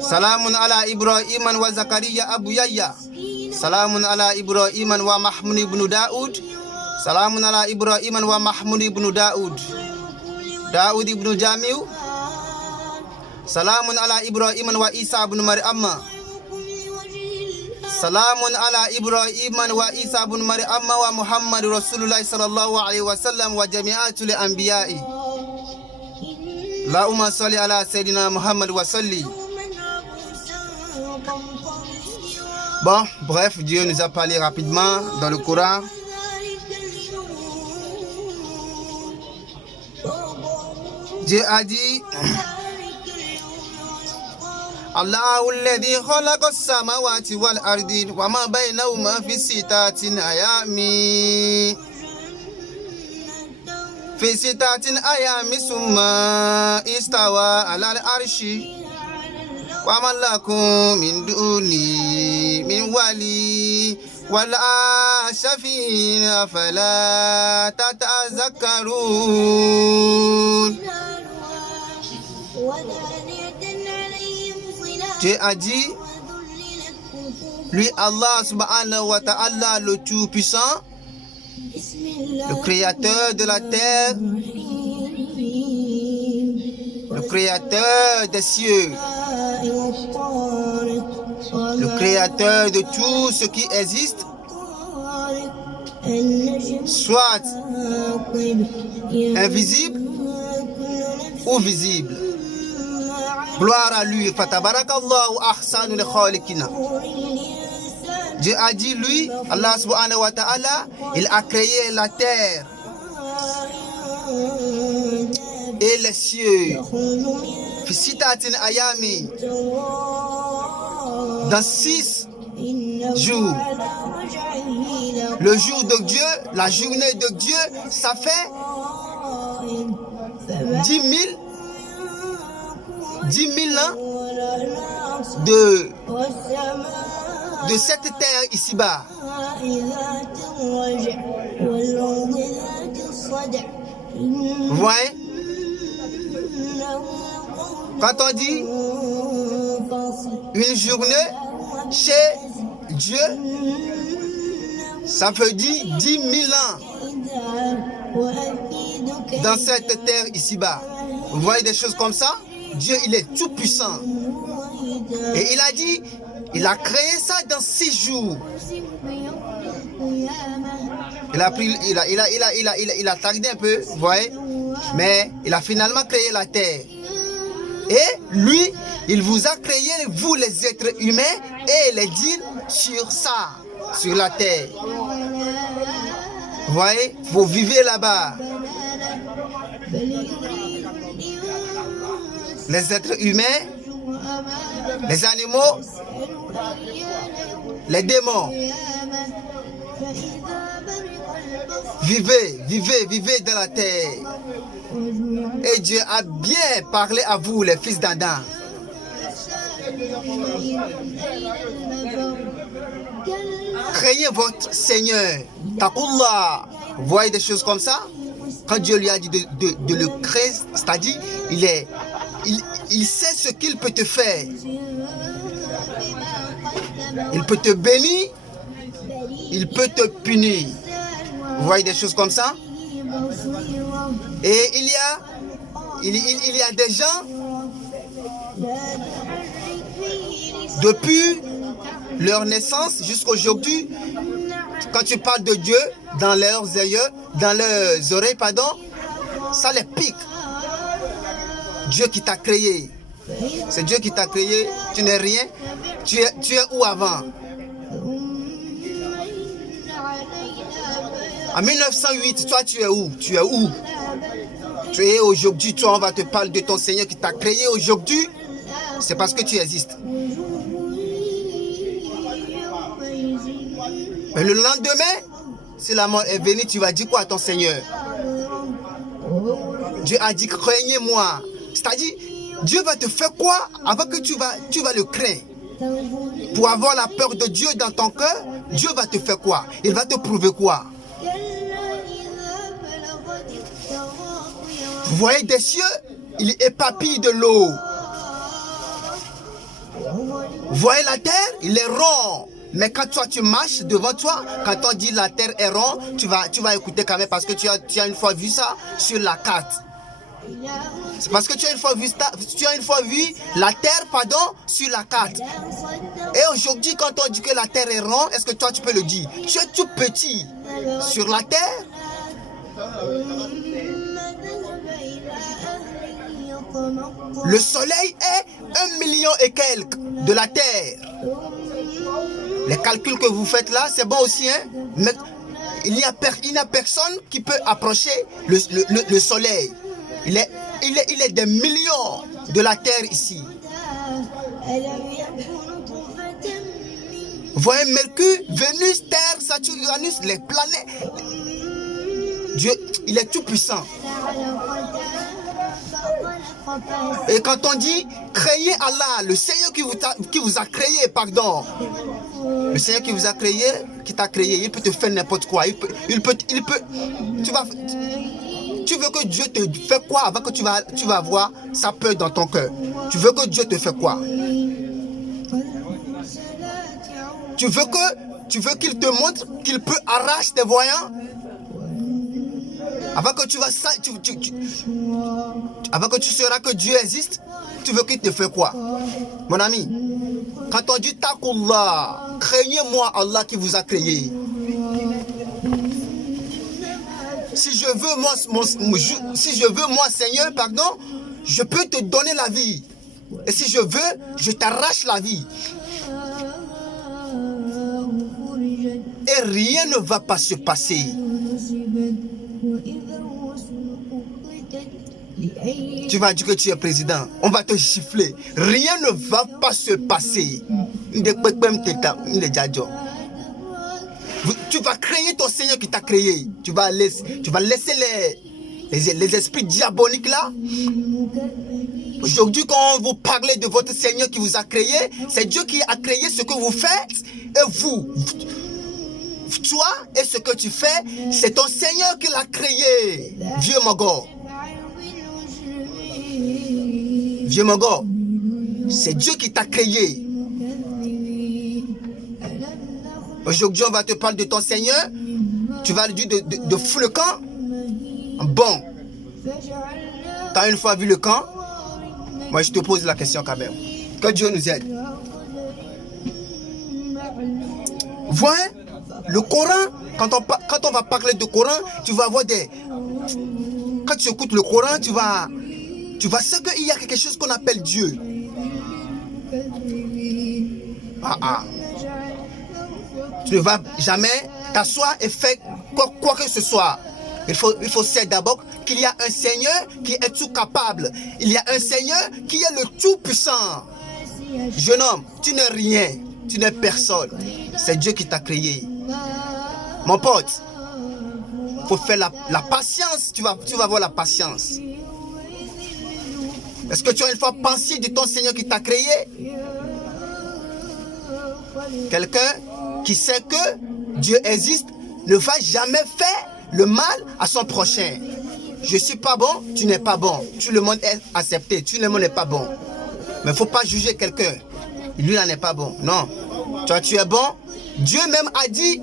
Salamun ala Ibrahim wa Zakaria Abu Yahya. Salamun ala Ibrahim wa Mahmoud ibn Daoud. Salamun ala Ibrahim wa Mahmoud ibn Daoud. Daoud ibn Jamiu. Salamun ala Ibrahim wa Isa ibn Maryam. Salamun ala Ibrahim wa Isa ibn Maryam wa Muhammad Rasulullah sallallahu alaihi wasallam wa jami'atul anbiya'i. Allahumma salli ala Sayyidina Muhammad wa salli. Bon, bref, Dieu nous a parlé rapidement dans le Coran. Dieu a dit Allahu alladhi khalaqa as-samawati wal ardi wa ma baynahuma fi sittatin ayamin. Fi sittatin ayamin summa istawa ala al-arshi. Wa ma lakum min duni min wali wala shafi'in afala tatazakkarun. Dieu a dit, lui Allah subhanahu wa ta'ala, le tout-puissant, le créateur de la terre, le créateur des cieux, le créateur de tout ce qui existe, soit invisible ou visible. Gloire à lui. Fatabarakallahu ahsanul khaliqina. Dieu a dit, lui, Allah subhanahu wa ta'ala, il a créé la terre et les cieux. Fisitatin ayami. Dans 6 jours. Le jour de Dieu, la journée de Dieu, ça fait 10 000 ans de cette terre ici-bas. Vous voyez? Quand on dit une journée chez Dieu, ça veut dire 10 000 ans dans cette terre ici-bas. Vous voyez des choses comme ça? Dieu, il est tout puissant. Et il a dit, il a créé ça dans 6 jours. Il a tardé un peu, vous voyez, mais il a finalement créé la terre. Et lui, il vous a créé, vous les êtres humains et les djinns sur ça, sur la terre. Vous voyez, vous vivez là-bas. Les êtres humains, les animaux, les démons. Vivez dans la terre. Et Dieu a bien parlé à vous, les fils d'Adam. Créez votre Seigneur. Taqullah. Vous voyez des choses comme ça? Quand Dieu lui a dit de le créer, c'est-à-dire, il sait ce qu'il peut te faire. Il peut te bénir, il peut te punir. Vous voyez des choses comme ça? Et il y a des gens, depuis leur naissance jusqu'aujourd'hui, quand tu parles de Dieu dans leurs oreilles, pardon, ça les pique. Dieu qui t'a créé. C'est Dieu qui t'a créé. Tu n'es rien. Tu es où avant? En 1908, toi tu es où? Tu es où? Tu es aujourd'hui. Toi, on va te parler de ton Seigneur qui t'a créé aujourd'hui. C'est parce que tu existes. Mais le lendemain, si la mort est venue, tu vas dire quoi à ton Seigneur? Dieu a dit, craignez-moi. C'est-à-dire, Dieu va te faire quoi avant que tu vas le craindre? Pour avoir la peur de Dieu dans ton cœur, Dieu va te faire quoi? Il va te prouver quoi? Vous voyez des cieux, il épapille de l'eau. Voyez la terre, il est rond. Mais quand toi tu marches devant toi, quand on dit la terre est ronde, tu vas écouter quand même parce que tu as une fois vu ça sur la carte. C'est parce que tu as une fois vu la terre, sur la carte. Et aujourd'hui, quand on dit que la terre est ronde, est-ce que toi tu peux le dire? Tu es tout petit sur la terre. Le soleil est 1 million et quelques de la terre. Les calculs que vous faites là, c'est bon aussi, hein? Mais il n'y a personne qui peut approcher le soleil. Il est des millions de la terre ici. Voyez Mercure, Vénus, Terre, Saturne, Uranus, les planètes. Dieu, il est tout puissant. Et quand on dit créez Allah, le Seigneur qui vous a créé, pardon. Le Seigneur qui vous a créé, qui t'a créé, il peut te faire n'importe quoi. Il peut. Tu veux que Dieu te fait quoi avant que tu vas avoir sa peur dans ton cœur? Tu veux que Dieu te fait quoi? Tu veux qu'il te montre qu'il peut arracher tes voyants? Avant que avant que tu sauras que Dieu existe, tu veux qu'il te fait quoi? Mon ami, quand on dit Taqullah, craignez-moi Allah qui vous a créé. Si je veux moi Seigneur, pardon, je peux te donner la vie. Et si je veux, je t'arrache la vie. Et rien ne va pas se passer. Tu vas dire que tu es président, on va te gifler. Rien ne va pas se passer. Tu vas craindre ton Seigneur qui t'a créé. Tu vas laisser les esprits diaboliques là. Aujourd'hui, quand vous parlez de votre Seigneur qui vous a créé, c'est Dieu qui a créé ce que vous faites. Et toi et ce que tu fais, c'est ton Seigneur qui l'a créé. Vieux Mogo. Vieux Mogo, c'est Dieu qui t'a créé. Aujourd'hui, on va te parler de ton Seigneur. Tu vas lui dire de foutre le camp. Bon. Tu as une fois vu le camp? Moi, je te pose la question quand même. Que Dieu nous aide. Voyez, le Coran, quand on va parler de Coran, tu vas avoir des... Quand tu écoutes le Coran, tu vas savoir qu'il y a quelque chose qu'on appelle Dieu. Tu ne vas jamais t'asseoir et faire quoi que ce soit. Il faut savoir d'abord qu'il y a un Seigneur qui est tout capable. Il y a un Seigneur qui est le tout puissant. Jeune homme, tu n'es rien. Tu n'es personne. C'est Dieu qui t'a créé. Mon pote, il faut faire la patience. Tu vas voir la patience. Est-ce que tu as une fois pensé de ton Seigneur qui t'a créé? Quelqu'un qui sait que Dieu existe ne va jamais faire le mal à son prochain. Je suis pas bon, tu n'es pas bon. Tout le monde est accepté, tout le monde n'est pas bon. Mais il ne faut pas juger quelqu'un. Lui, n'en est pas bon. Non. Toi, tu es bon. Dieu même a dit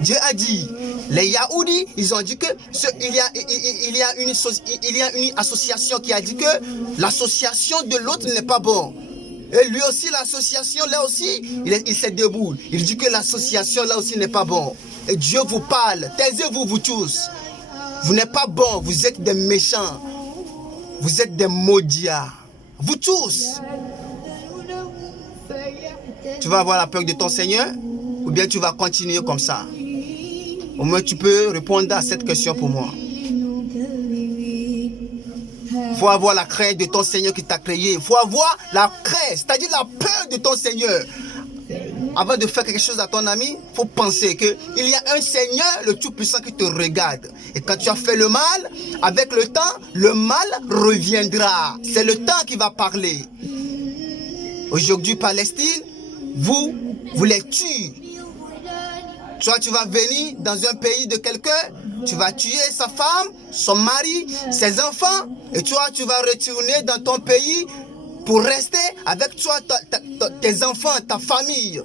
Dieu a dit, les Yahoudis, ils ont dit que il y a une association qui a dit que l'association de l'autre n'est pas bon. Et lui aussi, l'association, là aussi, il s'est debout. Il dit que l'association, là aussi, n'est pas bon. Et Dieu vous parle. Taisez-vous, vous tous. Vous n'êtes pas bons. Vous êtes des méchants. Vous êtes des maudits. Vous tous. Tu vas avoir la peur de ton Seigneur? Ou bien tu vas continuer comme ça? Au moins, tu peux répondre à cette question pour moi. Il faut avoir la crainte de ton Seigneur qui t'a créé. Il faut avoir la crainte, c'est-à-dire la peur de ton Seigneur. Avant de faire quelque chose à ton ami, il faut penser qu'il y a un Seigneur, le Tout-Puissant, qui te regarde. Et quand tu as fait le mal, avec le temps, le mal reviendra. C'est le temps qui va parler. Aujourd'hui, Palestine, vous les tuez. Toi, tu vas venir dans un pays de quelqu'un, tu vas tuer sa femme, son mari, ses enfants, et toi, tu vas retourner dans ton pays pour rester avec toi, tes enfants, ta famille.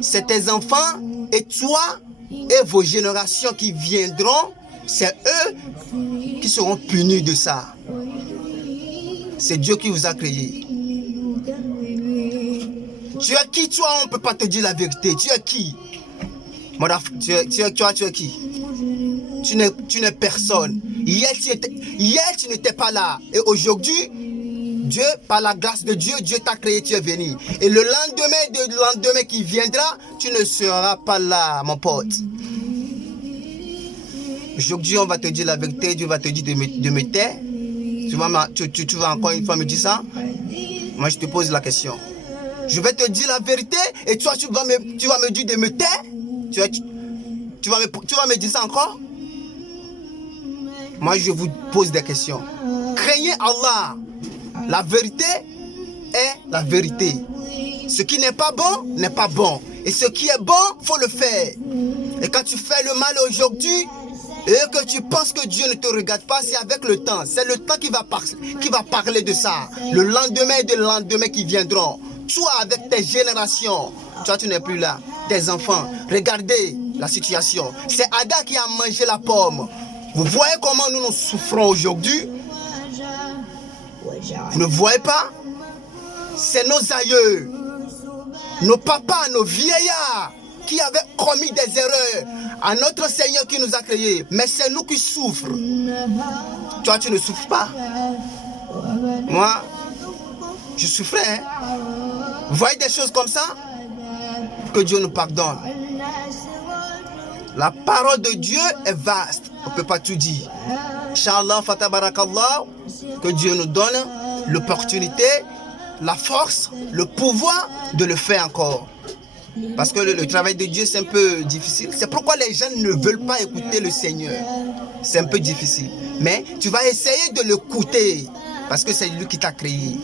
C'est tes enfants et toi et vos générations qui viendront, c'est eux qui seront punis de ça. C'est Dieu qui vous a créé. Tu es qui, toi? On ne peut pas te dire la vérité. Tu es qui? Tu es qui? Tu n'es personne. Hier, tu n'étais pas là. Et aujourd'hui, Dieu, par la grâce de Dieu, Dieu t'a créé, tu es venu. Et le lendemain qui viendra, tu ne seras pas là, mon pote. Aujourd'hui, on va te dire la vérité. Dieu va te dire de me taire. Tu vas encore une fois me dire ça? Moi, je te pose la question. Je vais te dire la vérité et toi, tu vas me dire de me taire? Tu vas me dire ça encore? Moi, je vous pose des questions. Craignez Allah. La vérité est la vérité. Ce qui n'est pas bon, n'est pas bon. Et ce qui est bon, il faut le faire. Et quand tu fais le mal aujourd'hui, et que tu penses que Dieu ne te regarde pas, c'est avec le temps. C'est le temps qui va parler de ça. Le lendemain et des lendemains qui viendront. Toi, avec tes générations, toi, tu n'es plus là. Tes enfants, regardez la situation. C'est Adam qui a mangé la pomme. Vous voyez comment nous souffrons aujourd'hui? Vous ne voyez pas? C'est nos aïeux, nos papas, nos vieillards qui avaient commis des erreurs à notre Seigneur qui nous a créés. Mais c'est nous qui souffrons. Toi, tu ne souffres pas. Moi, je souffrais. Hein? Vous voyez des choses comme ça? Que Dieu nous pardonne. La parole de Dieu est vaste. On ne peut pas tout dire. Inch'Allah, fatabarakallah, que Dieu nous donne l'opportunité, la force, le pouvoir de le faire encore. Parce que le travail de Dieu, c'est un peu difficile. C'est pourquoi les gens ne veulent pas écouter le Seigneur. C'est un peu difficile. Mais tu vas essayer de l'écouter. Parce que c'est lui qui t'a créé.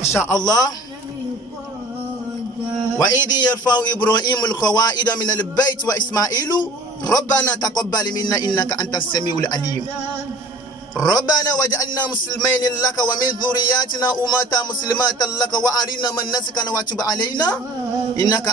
Inch'Allah. وَإِذْ يَرْفَعُ إِبْرَاهِيمُ الْقَوَاعِدَ مِنَ الْبَيْتِ وَإِسْمَاعِيلُ رَبَّنَا تَقَبَّلْ مِنَّا إِنَّكَ أَنْتَ السَّمِيعُ الْعَلِيمُ رَبَّنَا وَاجْعَلْنَا مُسْلِمَيْنِ لَكَ وَمِنْ ذُرِّيَّاتِنَا أُمَّةً مُسْلِمَةً لَكَ وَأَرِنَا مَنَاسِكَنَا وَتُبْ عَلَيْنَا إِنَّكَ